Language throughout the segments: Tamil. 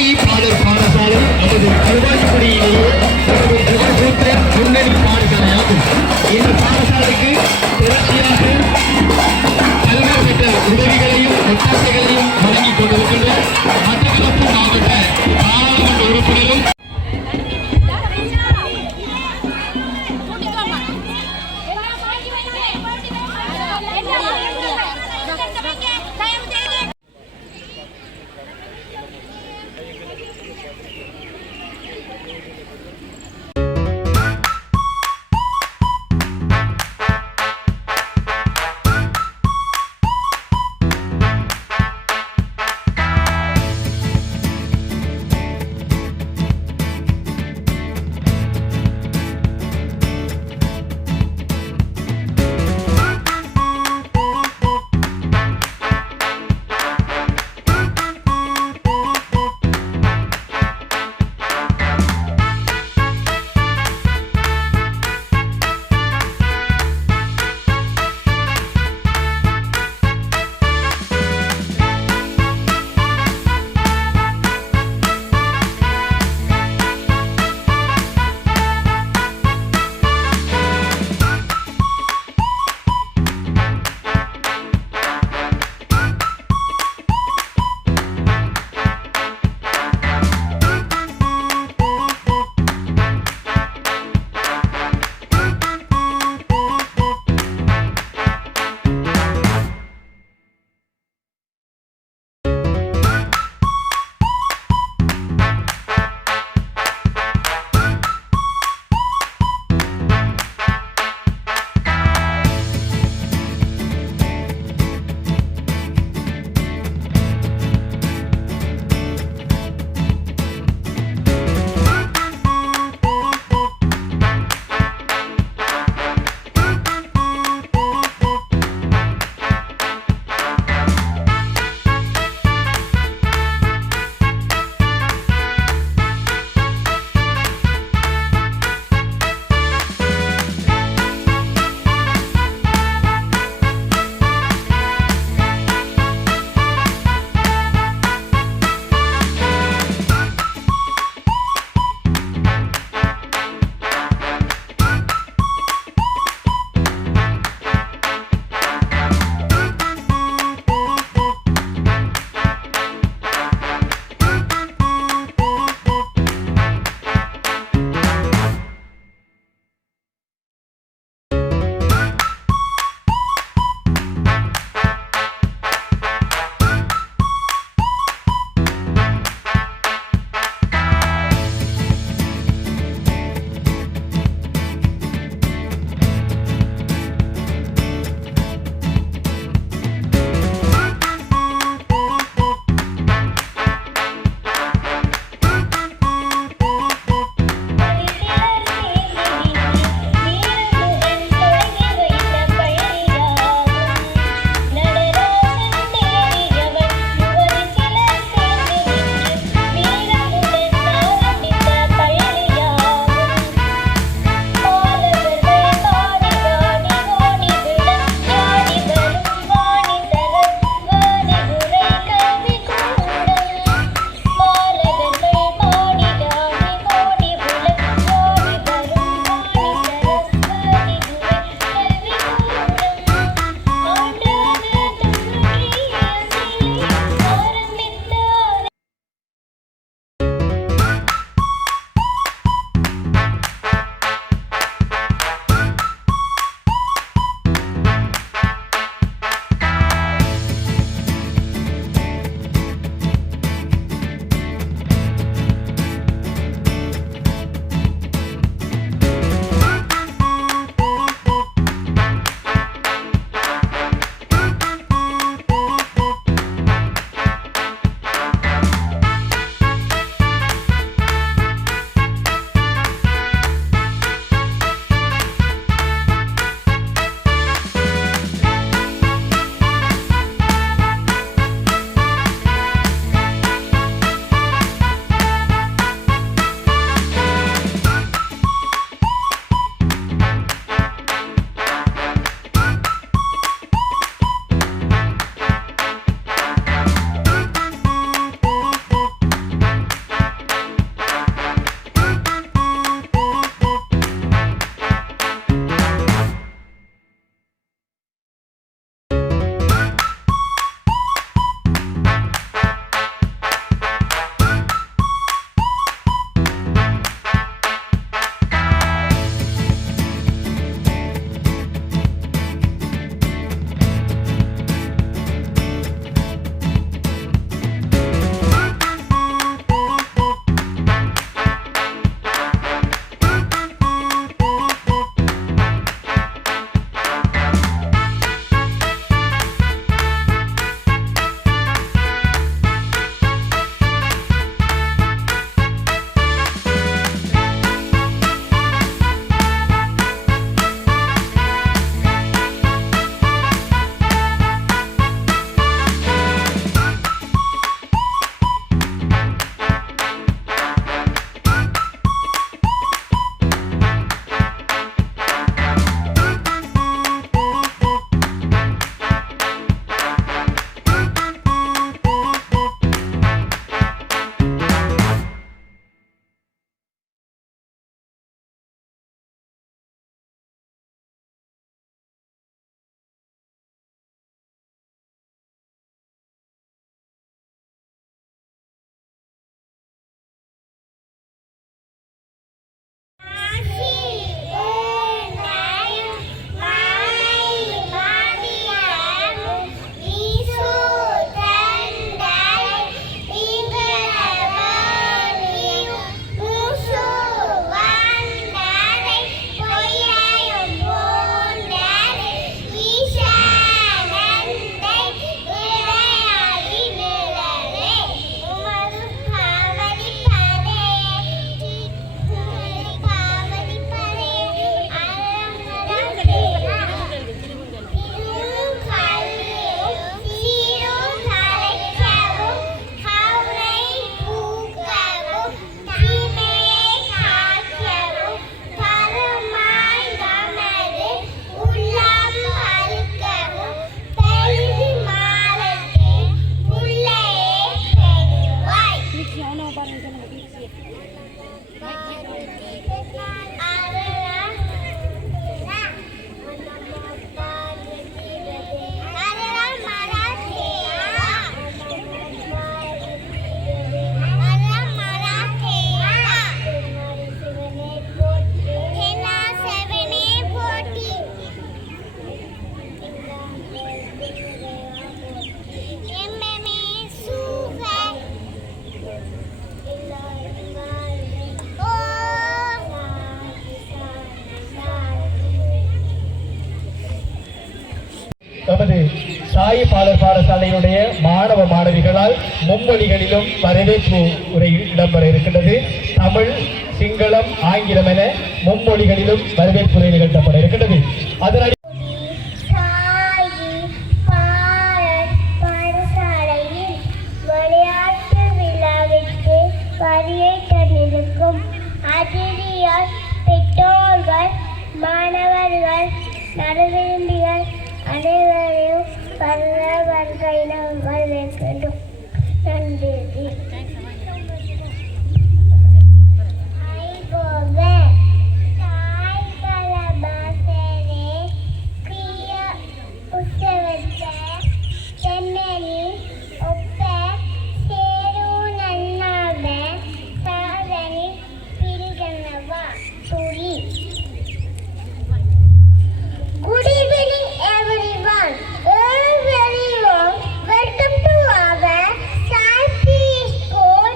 சாயி பாடல் பாடசாலை நமது கருவாய்க்குடியிலேயே முன்னணி பாடசாலையாகும். இந்த பாடசாலைக்கு தொடர்ச்சியாக பல்வேறு பெற்ற உதவிகளையும் ஒத்தாசைகளையும் வழங்கிக் கொண்டிருக்கின்ற மட்டக்களப்பு மாவட்ட பாராளுமன்ற உறுப்பினரும் நமது சாயி பாடசாலையினுடைய மாணவ மாணவிகளால் மும்மொழிகளிலும் வரவேற்பு உரை இடம்பெற இருக்கின்றது. தமிழ், சிங்களம், ஆங்கிலம் என மும்மொழிகளிலும் வரவேற்பு உரை நிகழ்த்தப்பட இருக்கின்றது. அதனால் பெற்றோர்கள், மாணவர்கள், நலவிரும்பிகள் அனைவரையும் வரவேற்கின்றோம். நன்றி. Good evening, everyone. Very warm welcome to our Sai School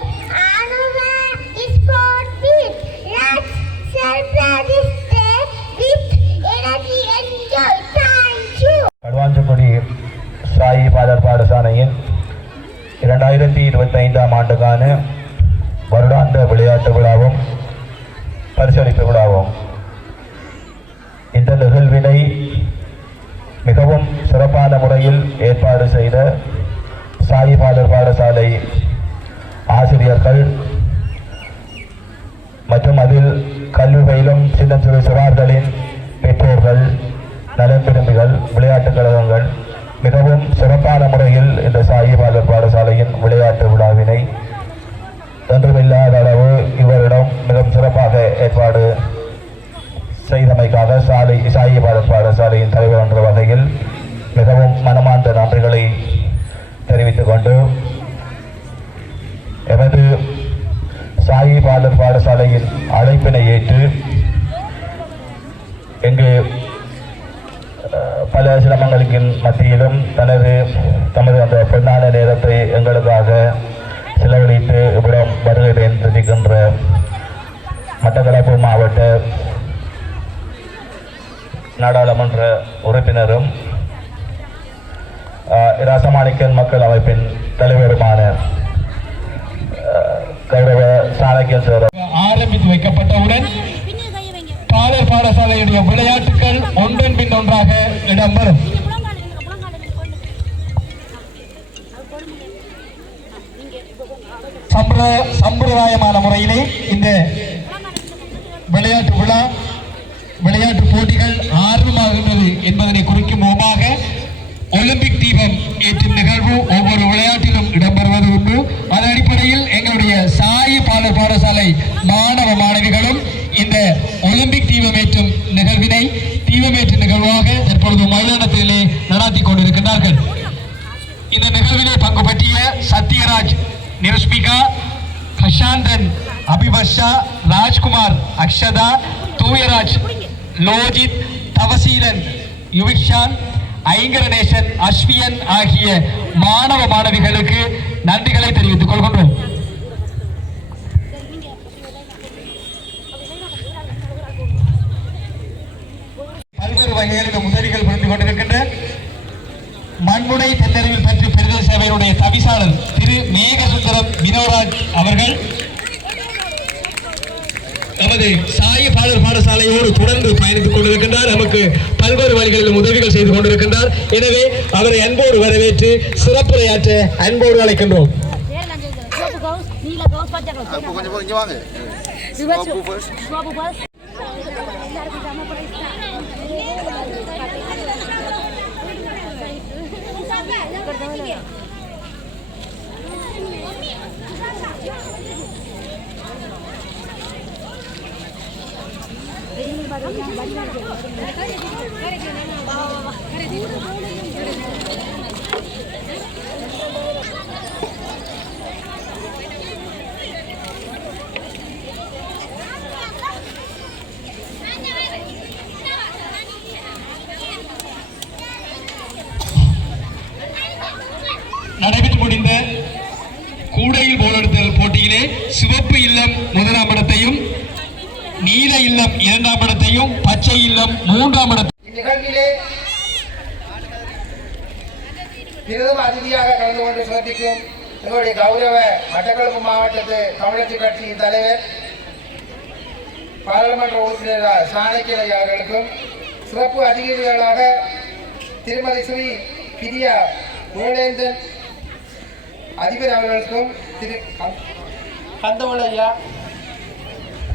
Annual Sport Week. Let's celebrate this day with energy and joy. Thank you. Kaluvanchikudy Sai பாடசாலையின் 2025ஆம் ஆண்டுக்கான வருடாந்த விளையாட்டு விழாவும் பரிசளிப்பு விழாவும். இந்த நிகழ்வினை மிகவும் சிறப்பான முறையில் ஏற்பாடு செய்த சாயி பாடசாலை ஆசிரியர்கள் மற்றும் அதில் கல்வி பயிலும் சின்ன சிறு சிறார்களின் பெற்றோர்கள், நலன் விரும்பிகள், விளையாட்டுக் கழகங்கள் மிகவும் சிறப்பான முறையில் இந்த சாயி பாடசாலையின் விளையாட்டு விழாவினை ஒன்றுமில்லாத அளவு இவரிடம் மிகவும் சிறப்பாக ஏற்பாடு செய்தமைக்காக சாயி பாடசாலையின் தலைவர் என்ற வகையில் மிகவும் மனமார்ந்த நன்றிகளை தெரிவித்துக் கொண்டு எமது சாயி பாடசாலையின் அழைப்பினை ஏற்று இங்கு பல சிரமங்களுக்கு மத்தியிலும் தமது அந்த பொன்னான நேரத்தை எங்களுக்காக செலவழித்து இவ்விடம் வருகிறேன் தெரிவிக்கின்ற மட்டக்களப்பு மாவட்ட நாடாளுமன்ற உறுப்பினரும் இராசமாணிக்கன் மக்கள் அமைப்பின் தலைவருமான கௌரவ சாணக்கியன் சார் ஆரம்பித்து வைக்கப்பட்டவுடன் பாடசாலையுடைய விளையாட்டுகள் ஒன்றன் பின் ஒன்றாக இடம்பெறும். சம்பிரதாயமான முறையிலே இந்த விளையாட்டு போட்டிகள் ஆர்வமாகின்றது என்பதனை குறிக்கும் முகமாக ஒலிம்பிக் தீபம் ஏற்றும் நிகழ்வு ஒவ்வொரு விளையாட்டிலும் இடம்பெறுவது உண்டு. அதன் அடிப்படையில் எங்களுடைய சாயி பாடசாலை மாணவ மாணவிகளும் இந்த ஒலிம்பிக் தீபமேற்றும் நிகழ்வினை தீபமேற்றும் நிகழ்வாக தற்பொழுது மைதானத்திலே நடாத்தி கொண்டிருக்கின்றார்கள். இந்த நிகழ்வினை பங்கு பற்றிய சத்யராஜ், நிருஷ்மிகா, கஷாந்தன், அபிவர்ஷா, ராஜ்குமார், அக்ஷதா, தூயராஜ், லோஜித், தவசீலன், யுவிக்ஷான், ஐங்கரநேசன், அஸ்வியன் ஆகிய மாணவ மாணவிகளுக்கு நன்றிகளை தெரிவித்துக் கொள்கின்றோம். பல்வேறு வகைகளில் உதவிகள் புரிந்து கொண்டிருக்கின்ற மண்முனை தென்னறிவில் பற்றி பெறுதல் சேவையுடைய தவிசாளர் திரு மேகசுந்தரம் வினோராஜ் அவர்கள் நமது சாயி பாடசாலையோடு தொடர்ந்து பயணித்துக் கொண்டிருக்கின்றார். நமக்கு பல்வேறு வழிகளிலும் உதவிகள் செய்து கொண்டிருக்கின்றார். எனவே அவரை அன்போடு வரவேற்று சிறப்புரையாற்ற அன்போடு அழைக்கின்றோம். நடைபெற்று முடிந்த கூடையில் போலெடுத்தல் போட்டியிலே சிவப்பு இல்லம் முதலாம் இடத்தையும், நீல இல்லம் இரண்டாம் இடத்தையும், பச்சை இல்லம் மூன்றாம் இடத்தையும் இந்நிகழ்விலே பிரதம அதிதியாக கலந்து கொண்டு சிறப்பிக்கும் எங்களுடைய கௌரவ மட்டக்களப்பு மாவட்டத்து தமிழக கட்சியின் தலைவர் பாராளுமன்ற உறுப்பினர் சாணக்கியன் அவர்களுக்கும் சிறப்பு அதிகாரிகளாக திருமதி ஸ்ரீ பிரியா குணேந்தன் அதிபர் அவர்களுக்கும் திரு கந்தமலையா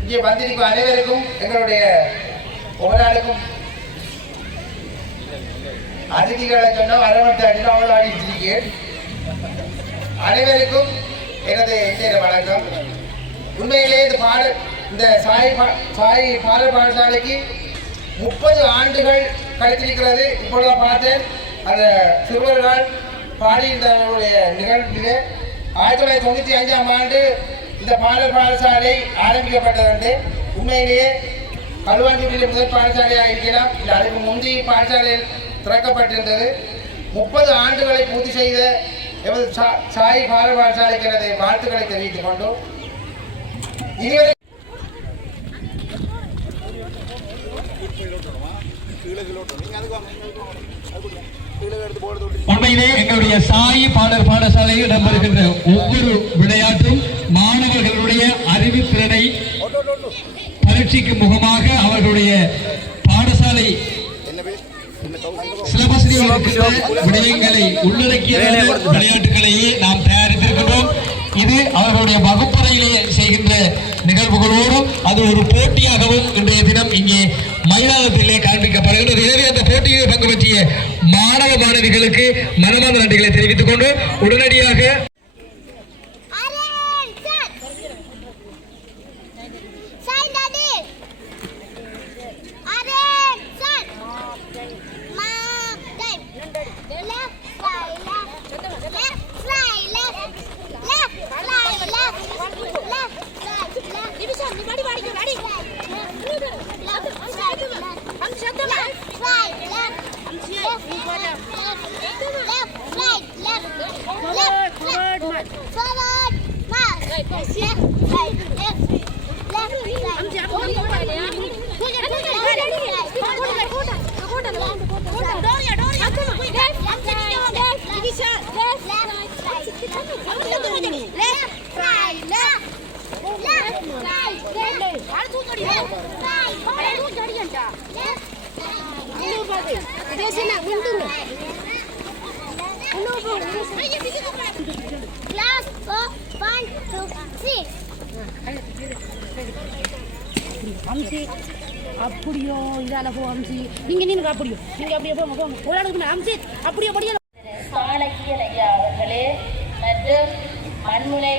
இங்கே வந்திருக்கும் அனைவருக்கும் எங்களுடைய ஒவ்வொரு நாளுக்கும் அதிதிகளை சொன்னால் அரவணத்தை அடித்து அவள் ஆடிச்சிருக்கேன். அனைவருக்கும் எனது இன்றைய வணக்கம். உண்மையிலே இந்த சாய் பாடல் பாடசாலைக்கு 30 ஆண்டுகள் கழித்திருக்கிறது. இப்பொழுது பார்த்தேன் அந்த சிறுவர்கள் பாடியிருந்தவர்களுடைய நிகழ்ச்சியிலே 1995ஆம் ஆண்டு இந்த பாடல் பாடசாலை ஆரம்பிக்கப்பட்டது. உண்மையிலேயே களுவாஞ்சூரில் முதல் பாடசாலையாக இருக்கலாம், இல்லை அதுக்கு முந்தைய பாடசாலையில் திறக்கப்பட்டிருந்தது. 30 ஆண்டுகளை பூர்த்தி செய்த எமது சாய் பாடல் பாடசாலைக்கு எனது வாழ்த்துக்களை தெரிவித்துக் கொண்டோம். இதுவரை உண்மையிலே எங்களுடைய சாய் பாடல் பாடசாலையில் இடம்பெறுகின்ற ஒவ்வொரு விளையாட்டும் மாணவர்களுடைய அறிவுத்திறனை பரீட்சைக்கு முகமாக அவர்களுடைய பாடசாலை சிலபஸில் இருக்கின்ற விடயங்களை உள்ளடக்கிய விளையாட்டுகளையே நாம் தயாரித்திருக்கிறோம். இது அவர்களுடைய வகுப்பறையிலே செய்கின்ற நிகழ்வுகளோடும் அது ஒரு போட்டியாகவும் இன்றைய தினம் இங்கே மைதானத்திலே காண்பிக்கப்படுகிறது. எனவே அந்த போட்டியிலே பங்கு பற்றிய மாணவ மாணவிகளுக்கு மனமார்ந்த நன்றிகளை தெரிவித்துக் கொண்டு உடனடியாக Class 1, 2, 3. அம்சி அப்படியோ இதால போ அம்சி நீங்க அப்படியோ நீங்க அப்படியே போங்க போங்க அம்சி அப்படியே படியல சாணக்கியன் ஐயா அவர்களே மற்றும் மண்முனை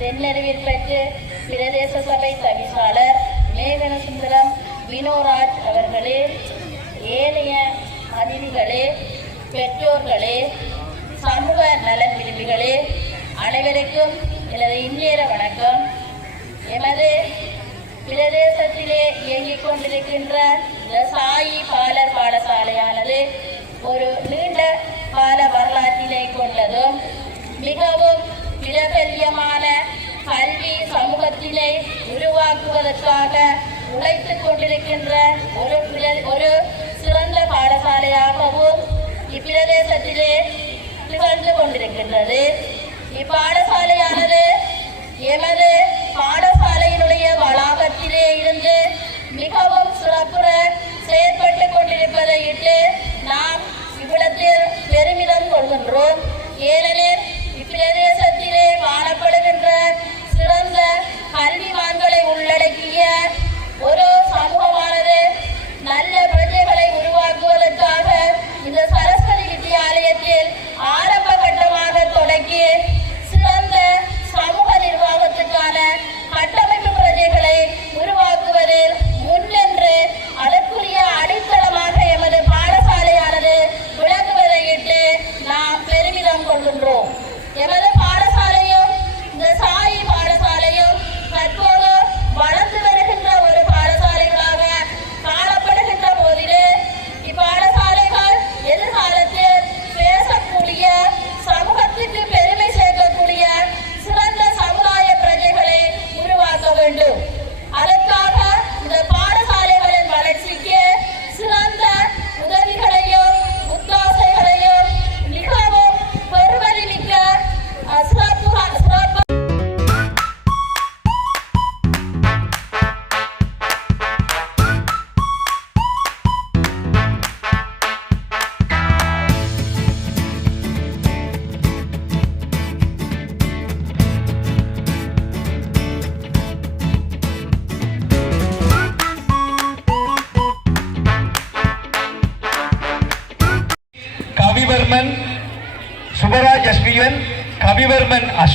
தென்னறிவில் பெற்று பிரதேச சபை தவிசாளர் மேகனசுந்தரம் வினோராஜ் அவர்களே, ஏனைய அதிதிகளே, பெற்றோர்களே, சமூக நலன் விரும்பிகளே, அனைவருக்கும் எனது இந்நேர வணக்கம். எமது பிரதேசத்திலே இயங்கிக் கொண்டிருக்கின்ற இந்த சாயி பாலர் பாடசாலையானது ஒரு நீண்ட கால வரலாற்றிலே கொண்டதும் மிகவும் பிரபல்யமான கல்வி சமூகத்திலே உருவாக்குவதற்காக உழைத்துக் கொண்டிருக்கின்ற ஒரு சிறந்த பாடசாலையாகவும் இப்பிரதேசத்திலே திகழ்ந்து கொண்டிருக்கின்றது. இப்பாடசாலையானது எமது பாடசாலையினுடைய வளாகத்திலே இருந்து மிகவும் சிறப்புற செயற்பட்டு கொண்டிருப்பதை இட்டு நாம் இவ்விடத்தில் பெருமிதம் கொள்கின்றோம். ஏனெனில் இப்பிரதேசத்திலே காணப்படுகின்ற சிறந்த கல்விமான்களை உள்ளடக்கிய ஒரு சமூகமானது நல்ல பிரஜைகளை உருவாக்குவதற்காக இந்த சரஸ்வதி வித்தியாலயத்தில் ஆரம்ப கட்டமாக தொடங்கி சிறந்த சமூக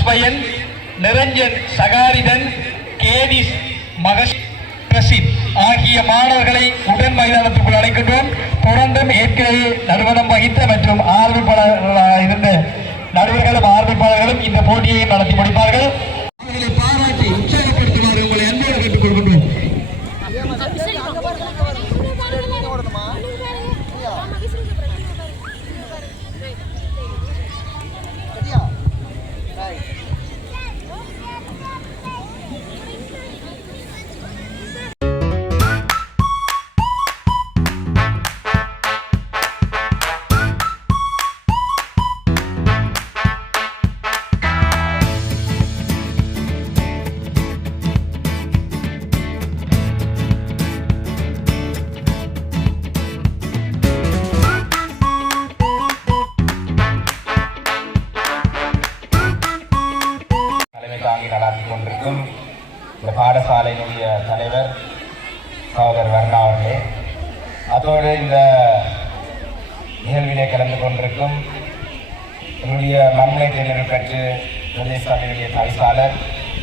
அஸ்வயன், நிரஞ்சன் சகாரிதன், கேதிஸ் மகஸ் பிரசித் ஆகிய மாணவர்களை உடன் மைதானத்துக்குள் அழைக்கின்றோம். தொடர்ந்தும் ஏற்கனவே நடுவணம் வகித்த மற்றும் ஆர்வப்பாளர்களாக இருந்த நடுவர்களும் ஆர்வப்பாளர்களும் இந்த போட்டியை நடத்தி முடிப்பார்கள். அவர்களை பாராட்டி உற்சாகப்படுத்துமாறு உங்களை அன்போடு கேட்டுக்கொள்கின்றோம். தாங்கி நடாத்தி கொண்டிருக்கும் இந்த பாடசாலையினுடைய தலைவர் சகோதரர் வர்ணா அவர்களே, அதோடு இந்த நிகழ்விலே கலந்து கொண்டிருக்கும் என்னுடைய மண்மை தேர்தல் பெற்று பிரதேச சபையுடைய தவிசாளர்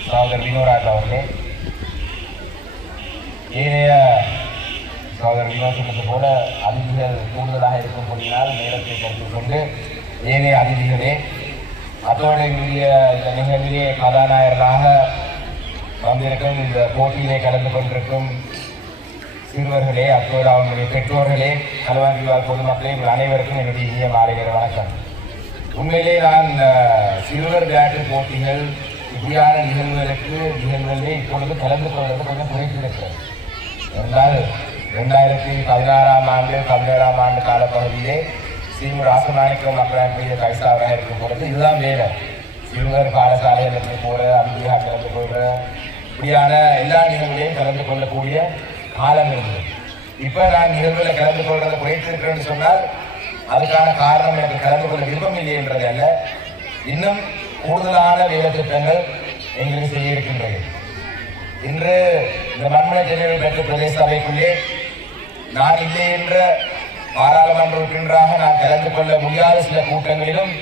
சகோதரர் வினோராஜ் அவர்களே, ஏனைய சகோதரர் வினோசனத்து போல அதிதிகள் கூடுதலாக இருக்கும்படியால் நேரத்தை கருத்தில் கொண்டு ஏனைய அதிதிகளே, அதோடு என்னுடைய இந்த நிகழ்விலே கதாநாயகர்களாக வந்திருக்கும் இந்த போட்டியிலே கலந்து கொண்டிருக்கும் சிறுவர்களே, அத்தோடு அவங்களுடைய பெற்றோர்களே, கலவாண்டிவாழ் பொதுமக்களே, உங்கள் அனைவருக்கும் என்னுடைய இனிய மாலை வணக்கம். உண்மையிலே நான் சிறுவர் பேட்டில் போட்டிகள் இப்படியான நிகழ்வுகளிலே இப்பொழுது கலந்து கொள்வதற்கு கொஞ்சம் குறைத்திருக்கிறது. என்றால் 2016ஆம் ஆண்டு 17ஆம் ஆண்டு காலப்பகுதியிலே ஸ்ரீமூர் ராசமாணிக்கம் மக்களாட்சிய கைசாவராக இருக்கும் பொழுது இதுதான் வேலை. சிறுவர் பாடசாலைகளுக்கு போகிற அம்பிகா கலந்து கொள்கிற இப்படியான எல்லா நிகழ்வுகளையும் கலந்து கொள்ளக்கூடிய காலம் இருந்தது. இப்போ நான் நிகழ்வுகளை கலந்து கொள்வதை குறைத்திருக்கிறேன்னு சொன்னால் அதுக்கான காரணம் எனக்கு கலந்து கொள்ள விருப்பம் இல்லை என்றது அல்ல, இன்னும் கூடுதலான வேலை திட்டங்கள் எங்களுக்கு செய்ய இருக்கின்றது. இன்று இந்த மண்மனை ஜெனரல் பெற்ற பிரதேச சபைக்குள்ளே நான் இல்லை என்ற பாராளுமன்ற உறுப்பினராக நான் கலந்து கொள்ள முடியாத சில கூட்டங்களிலும்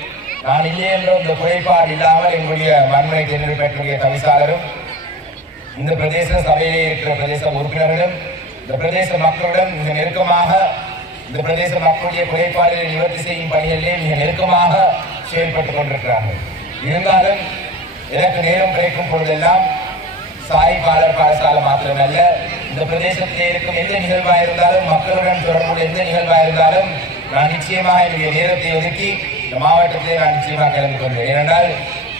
நான் இல்லை என்ற இந்த குறைபாடு இல்லாமல் எங்களுடைய மண்மனை ஜெனரல் பெற்றுடைய தவிசாளரும் இந்த பிரதேச சபையிலே இருக்கிற பிரதேச உறுப்பினர்களும் இந்த பிரதேச மக்களுடன் மிக நெருக்கமாக இந்த பிரதேச மக்களுடைய குறைபாடுகளை நிவர்த்தி செய்யும் பணிகளிலே மிக நெருக்கமாக செயல்பட்டுக் கொண்டிருக்கிறார்கள். இருந்தாலும் எனக்கு நேரம் கிடைக்கும் பொழுதெல்லாம் சாய் பாடசாலை மாத்திரமல்ல, இந்த பிரதேசத்திலே இருக்கும் எந்த நிகழ்வாக இருந்தாலும் மக்களுடன் தொடர்புடைய எந்த நிகழ்வாக இருந்தாலும் நான் நிச்சயமாக என்னுடைய நேரத்தை ஒதுக்கி இந்த மாவட்டத்திலே நான் நிச்சயமாக கலந்து கொள்வேன். ஏனென்றால்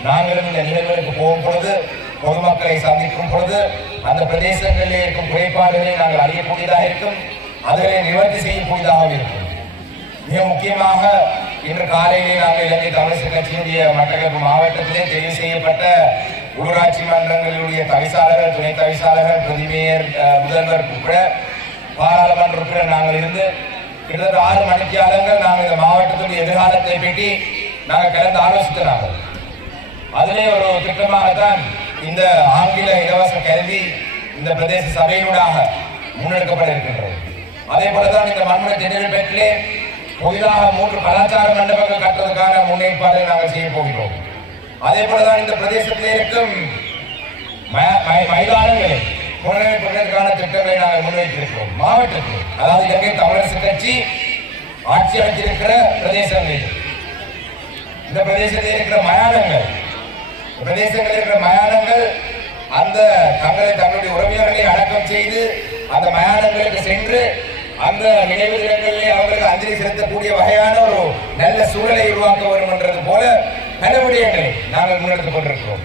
நாங்களும் இந்த நிகழ்வுகளுக்கு போகும் பொழுது பொதுமக்களை சந்திக்கும் பொழுது அந்த பிரதேசங்களிலே இருக்கும் குறைபாடுகளை நாங்கள் அறியக்கூடியதாக இருக்கும், அதுகளை நிவர்த்தி செய்யக்கூடியதாக இருக்கும். மிக முக்கியமாக இன்று காலையிலே நாங்கள் இலங்கை தமிழர் கட்சியினுடைய மட்டக்களப்பு மாவட்டத்திலே தெரிவு செய்யப்பட்ட உள்ளூராட்சி மன்றங்களுடைய தவிசாளர்கள், துணை தவிசாளர்கள், பிரதிமேயர், முதல்வர் உட்பட பாராளுமன்ற உறுப்பினர் நாங்கள் இருந்து கிட்டத்தட்ட 6 மணித்தியாலங்கள் நாங்கள் இந்த மாவட்டத்துடைய எதிர்காலத்தை பற்றி நாங்கள் கலந்து ஆலோசித்தோம். அதிலே ஒரு திட்டமாகத்தான் இந்த ஆங்கில இலவச கல்வி இந்த பிரதேச சபையினூடாக முன்னெடுக்கப்பட இருக்கின்றது. அதே போலதான் இந்த மண்மனை ஜெனரல் பெற்றிலே புதிதாக 3 கலாச்சார மண்டபங்கள் கட்டுவதற்கான முன்னேற்பாடுகளை நாங்கள் செய்ய போகிறோம். அதே போலதான் இந்த பிரதேசத்தில் இருக்கும் மைதானங்களை புனரமைப்பதற்கான திட்டங்களை நாங்கள் முன்வைத்திருக்கிறோம். மாவட்டத்தில், அதாவது இலங்கை தமிழரசு கட்சி ஆட்சி அமைத்திருக்கிற பிரதேசங்களில் இந்த பிரதேசத்தில் இருக்கிற மயானங்கள், பிரதேசங்களில் இருக்கிற மயானங்கள் அந்த தங்களுடைய உறவினர்களை அடக்கம் செய்து அந்த மயானங்களுக்கு சென்று அந்த நினைவு தினங்களிலே அவர்களுக்கு அஞ்சலி செலுத்தக்கூடிய வகையான ஒரு நல்ல சூழலை உருவாக்க வேண்டும் என்றது போல பல விடயங்களை நாங்கள் முன்னெடுத்துக் கொண்டிருக்கிறோம்.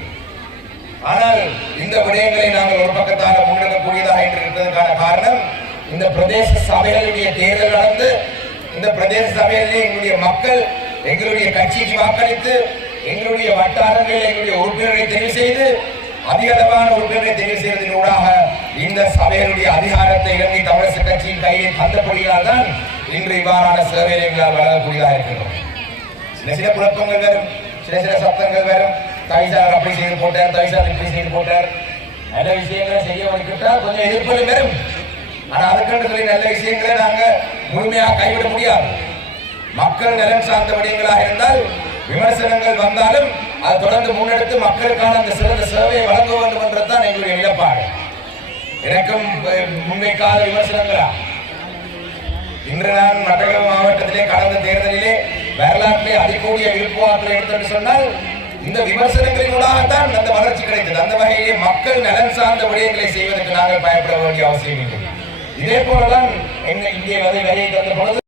ஆனால் இந்த விடயங்களை நாங்கள் ஒரு பக்கத்தாக முன்னெடுக்கக்கூடியதாக இருப்பதற்கான காரணம், இந்த பிரதேச சபைகளுடைய தேர்தல் நடந்து இந்த பிரதேச சபைகளிலே எங்களுடைய மக்கள் எங்களுடைய கட்சிக்கு வாக்களித்து எங்களுடைய வட்டாரங்களில் எங்களுடைய உறுப்பினர்களை தெரிவு செய்து அதிக அளவான உறுப்பினர்களை தெரிவு செய்வதனூடாக இந்த சபைகளுடைய அதிகாரத்தை இலங்கை தமிழரசு கட்சியின் கையில் தந்தபடியால் தான் இன்று இவ்வாறான சேவைகளை எங்களால் வழங்கக்கூடியதாக இருக்கின்றோம். சில குழப்பங்கள் வரும், சில சத்தங்கள் வரும். தவிசாளர் அப்படி செய்து போட்டார், தவிசாளர் இப்படி செய்து போட்டார். நல்ல விஷயங்களை செய்ய வைக்கிட்டால் கொஞ்சம் எதிர்ப்புகள் வரும். ஆனால் அதுக்கென்று சொல்லி நல்ல விஷயங்களை நாங்கள் முழுமையாக கைவிட முடியாது. மக்கள் நலன் சார்ந்த விடயங்களாக இருந்தால் விமர்சனங்கள் வந்தாலும் அதை தொடர்ந்து முன்னெடுத்து மக்களுக்கான அந்த சிறந்த சேவையை வழங்க வேண்டும் என்றதுதான் எங்களுடைய நிலப்பாடு. எனக்கும் முன்வைக்காத விமர்சனங்களா? இன்று நான் மட்டக்களப்பு மாவட்டத்திலே கடந்த தேர்தலிலே வரலாற்றிலே அதிகூடிய விருப்பவாக்களை எடுத்து சொன்னால் இந்த விமர்சனங்களினூடாகத்தான் அந்த வளர்ச்சி கிடைத்தது. அந்த வகையிலே மக்கள் நலன் சார்ந்த விடயங்களை செய்வதற்கு நாங்கள் பயப்பட வேண்டிய அவசியம் இல்லை. இதே போலதான் இங்கே வரை தந்த பொழுது